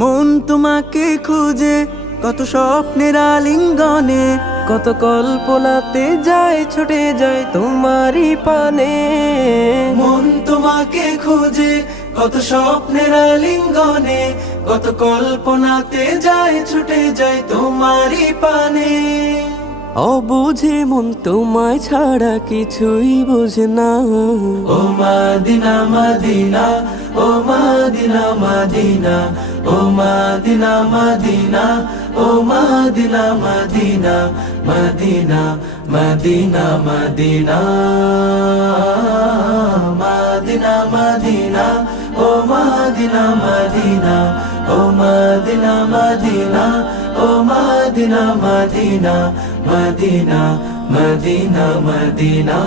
মন তোমাকে খুঁজে কত স্বপ্নের আলিঙ্গনে, কত কল্পনাতে যায় ছুটে যায় তোমারই পানে। মন তোমাকে খুঁজে কত স্বপ্নের আলিঙ্গনে, কত কল্পনাতে যায় ছুটে যায় তোমারই পানে। অবুঝে মন তোমায় ছাড়া কিছুই বোঝে না। ও মদিনা মদিনা, ও মদিনা মদিনা, ও মদিনা মদিনা, ও Medina Medina, Medina Medina Medina, Medina Medina, ও মদিনা মদিনা, ও মদিনা মদিনা, ও Medina Medina, Medina Medina Medina.